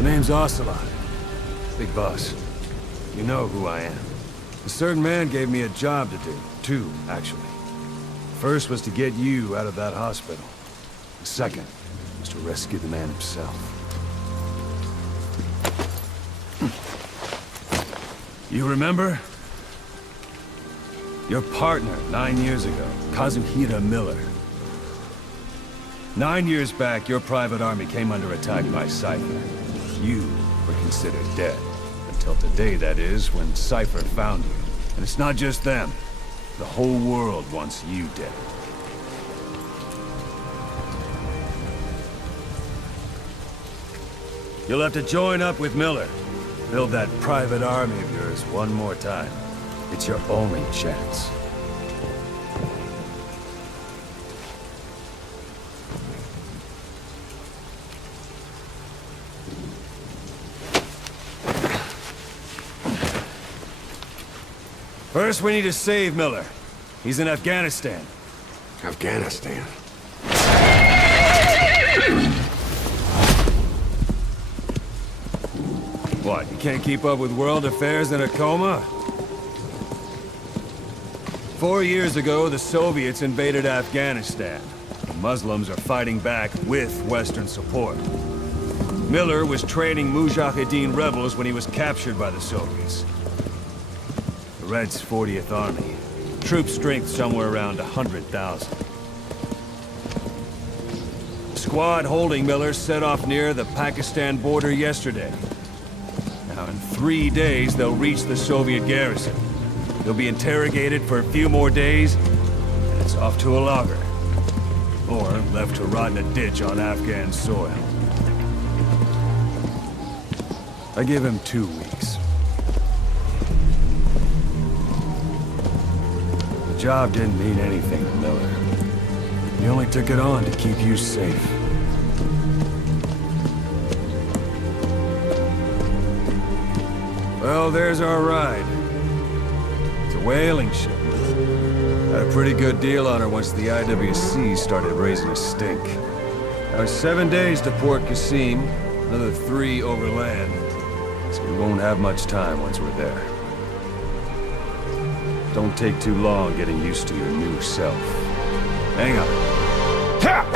The name's Ocelot. Big boss. You know who I am. A certain man gave me a job to do. Two, actually. First was to get you out of that hospital. The second was to rescue the man himself. You remember? Your partner, 9 years ago, Kazuhira Miller. 9 years back, your private army came under attack by Cypher. You were considered dead. Until today, that is, when Cypher found you. And it's not just them. The whole world wants you dead. You'll have to join up with Miller. Build that private army of yours one more time. It's your only chance. First, we need to save Miller. He's in Afghanistan. Afghanistan? What, you can't keep up with world affairs in a coma? 4 years ago, the Soviets invaded Afghanistan. The Muslims are fighting back with Western support. Miller was training Mujahideen rebels when he was captured by the Soviets. The Reds' 40th Army. Troop strength somewhere around 100,000. The squad holding Miller set off near the Pakistan border yesterday. Now, in 3 days, they'll reach the Soviet garrison. He'll be interrogated for a few more days, and it's off to a lager. Or left to rot in a ditch on Afghan soil. I give him 2 weeks. The job didn't mean anything to Miller. He only took it on to keep you safe. Well, there's our ride. It's a whaling ship. Had a pretty good deal on her once the IWC started raising a stink. Now it's 7 days to Port Qasim, another 3 overland. So we won't have much time once we're there. Don't take too long getting used to your new self. Hang on. Ha!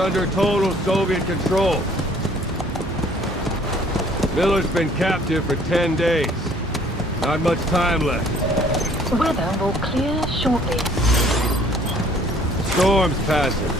under total Soviet control. Miller's been captive for 10 days. Not much time left. Weather will clear shortly. Storm's passing.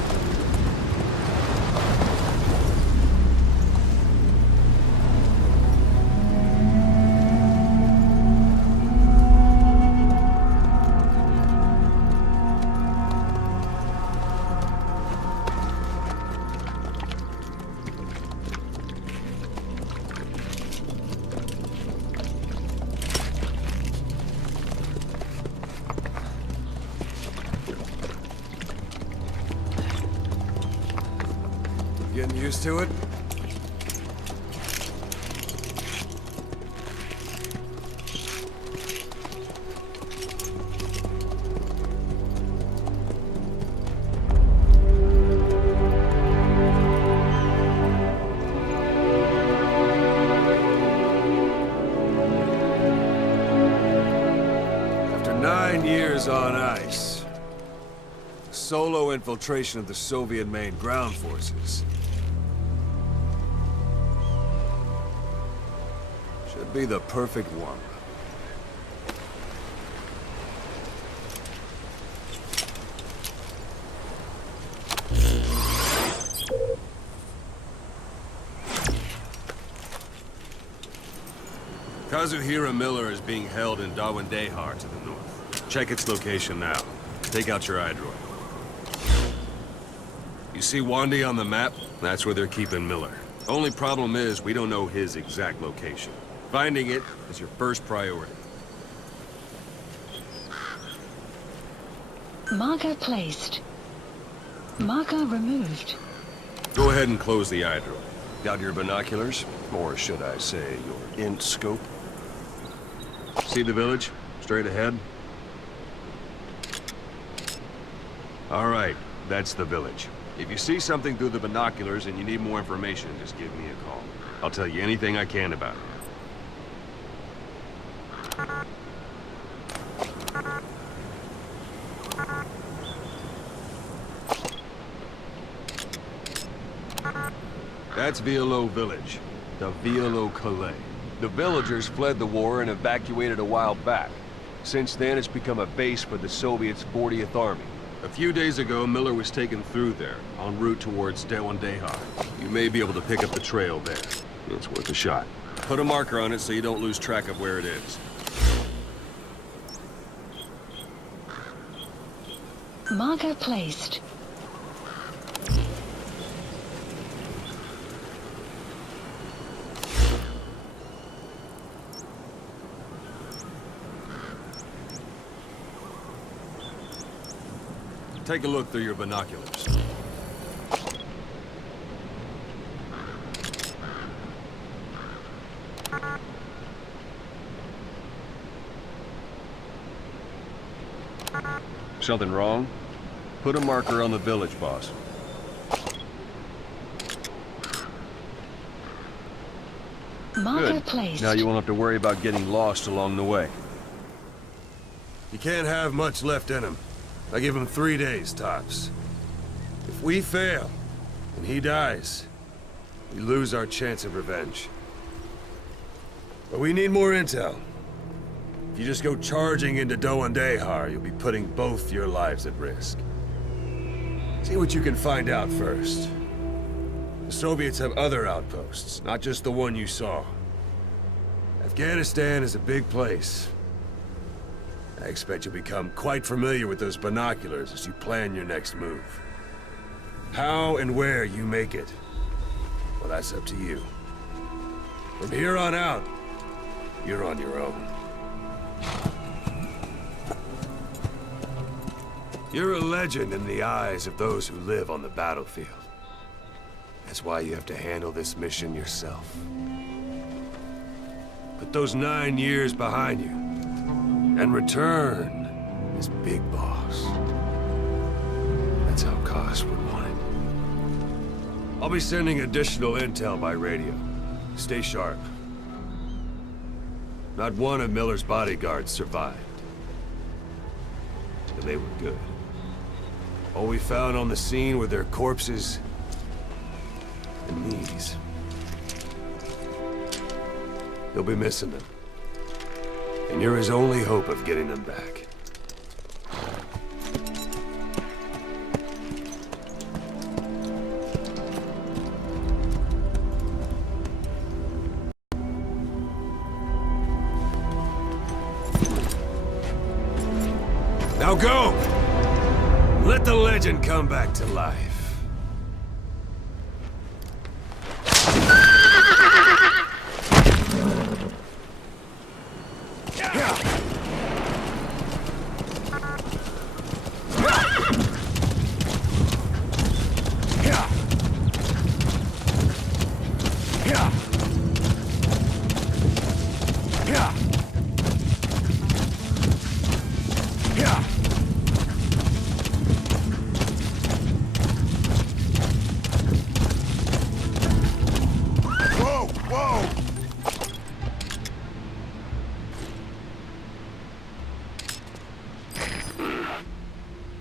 Getting used to it? After 9 years on ice, solo infiltration of the Soviet main ground forces should be the perfect one. Kazuhira Miller is being held in Dawandehar to the north. Check its location now. Take out your iDroid. You see Wandi on the map? That's where they're keeping Miller. Only problem is, we don't know his exact location. Finding it is your first priority. Marker placed. Marker removed. Go ahead and close the iDroid. Got your binoculars? Or should I say, your int scope? See the village? Straight ahead? All right, that's the village. If you see something through the binoculars and you need more information, just give me a call. I'll tell you anything I can about it. That's Violo Village, the Violo Calais. The villagers fled the war and evacuated a while back. Since then, it's become a base for the Soviets' 40th Army. A few days ago, Miller was taken through there, en route towards Dawandehar. You may be able to pick up the trail there. It's worth a shot. Put a marker on it so you don't lose track of where it is. Marker placed. Take a look through your binoculars. Something wrong? Put a marker on the village, boss. Marker Good. placed. Now you won't have to worry about getting lost along the way. You can't have much left in him. I give him 3 days, tops. If we fail, and he dies, we lose our chance of revenge. But we need more intel. If you just go charging into Dawandehar, you'll be putting both your lives at risk. See what you can find out first. The Soviets have other outposts, not just the one you saw. Afghanistan is a big place. I expect you'll become quite familiar with those binoculars as you plan your next move. How and where you make it, well, that's up to you. From here on out, you're on your own. You're a legend in the eyes of those who live on the battlefield. That's why you have to handle this mission yourself. Put those 9 years behind you, and return as Big Boss. That's how Koss would want it. I'll be sending additional intel by radio. Stay sharp. Not one of Miller's bodyguards survived. And they were good. All we found on the scene were their corpses And these. You'll be missing them. And you're his only hope of getting them back. Now go! Let the legend come back to life.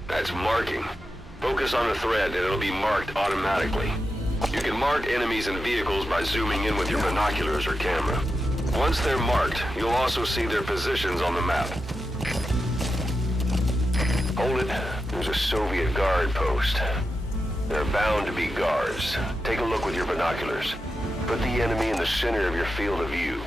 That's marking. Focus on the thread and it'll be marked automatically. You can mark enemies and vehicles by zooming in with your binoculars or camera. Once they're marked, you'll also see their positions on the map. Hold it. There's a Soviet guard post. There are bound to be guards. Take a look with your binoculars. Put the enemy in the center of your field of view.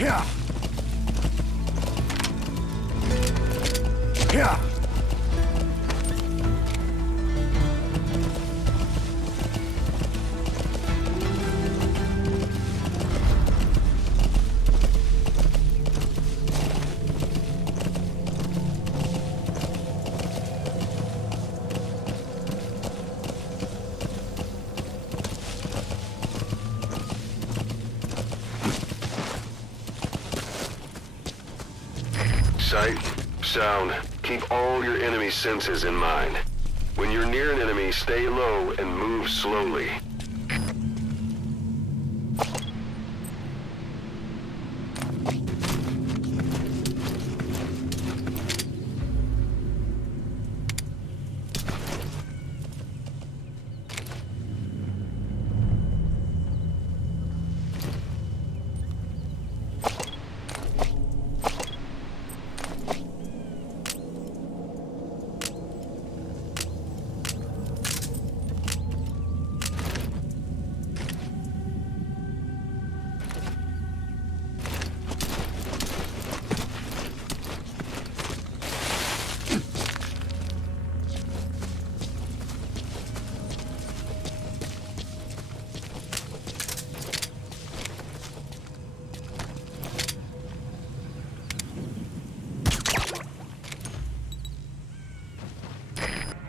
Yeah. Yeah. Sight, sound, keep all your enemy senses in mind. When you're near an enemy, stay low and move slowly.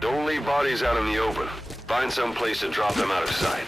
Don't leave bodies out in the open. Find some place to drop them out of sight.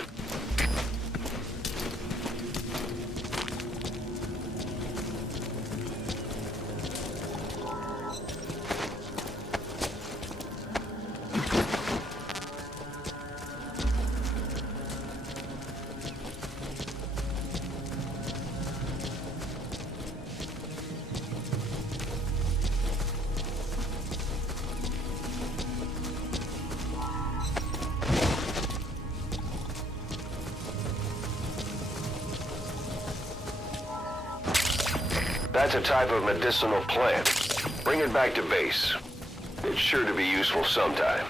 That's a type of medicinal plant. Bring it back to base. It's sure to be useful sometime.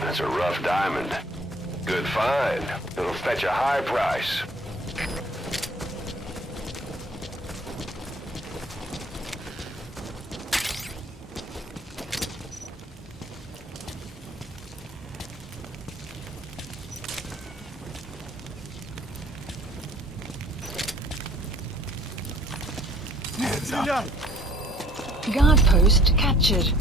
That's a rough diamond. Good find. It'll fetch a high price. Hands up. Guard post captured.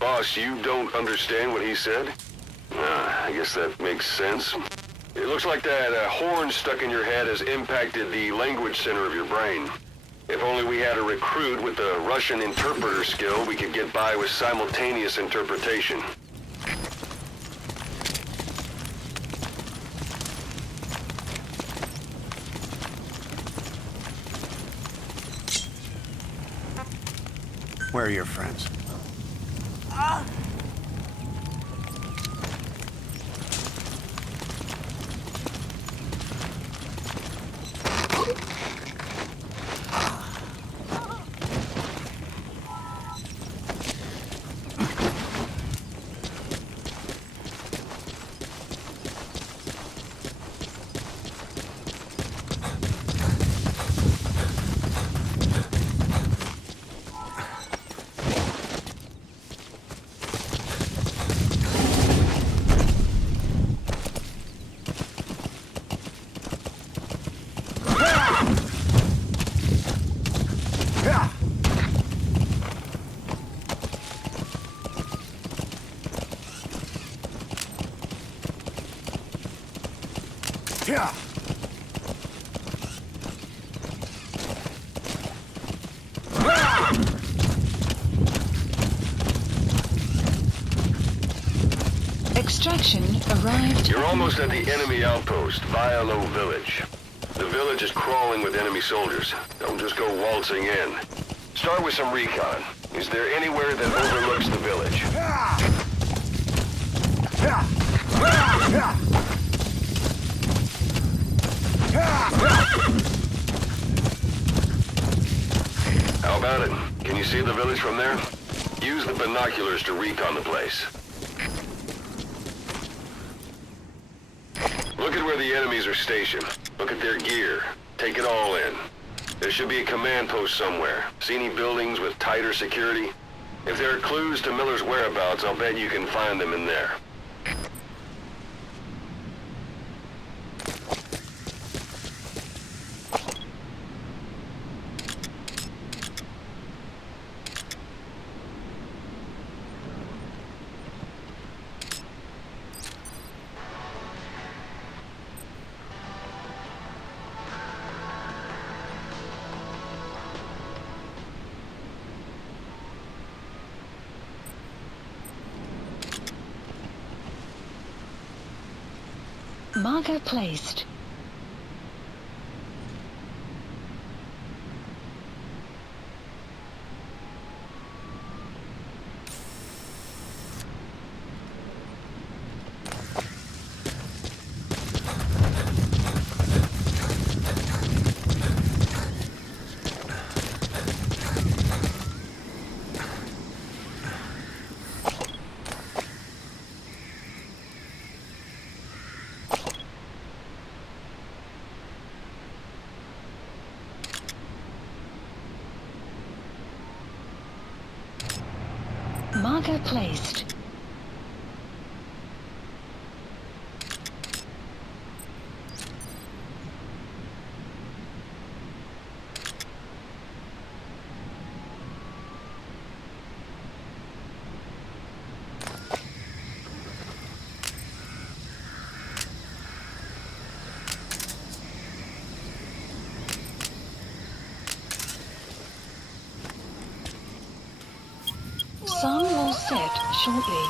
Boss, you don't understand what he said? I guess that makes sense. It looks like that horn stuck in your head has impacted the language center of your brain. If only we had a recruit with the Russian interpreter skill, we could get by with simultaneous interpretation. Where are your friends? Yeah. Extraction arrived. You're almost at the enemy outpost, Vialo Village. The village is crawling with enemy soldiers. Don't just go waltzing in. Start with some recon. Is there anywhere that overlooks the village? How about it? Can you see the village from there? Use the binoculars to recon the place. Look at where the enemies are stationed. Look at their gear. Take it all in. There should be a command post somewhere. See any buildings with tighter security? If there are clues to Miller's whereabouts, I'll bet you can find them in there. Marker placed. Marker placed. Sun will set shortly.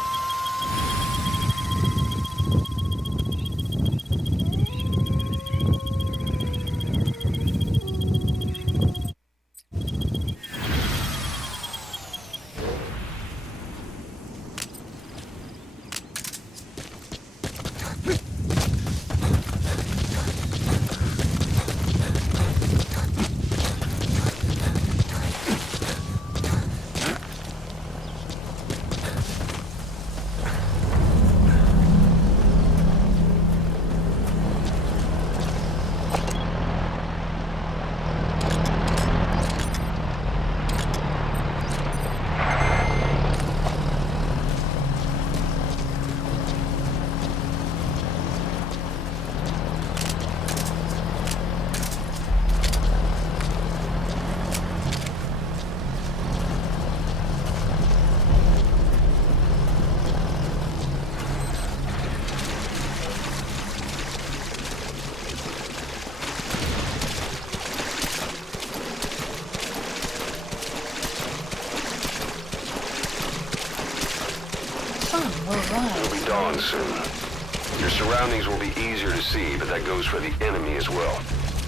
sun will It'll be rise. dawn soon. Your surroundings will be easier to see, but that goes for the enemy as well.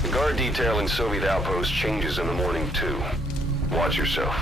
The guard detail in Soviet outposts changes in the morning too. Watch yourself.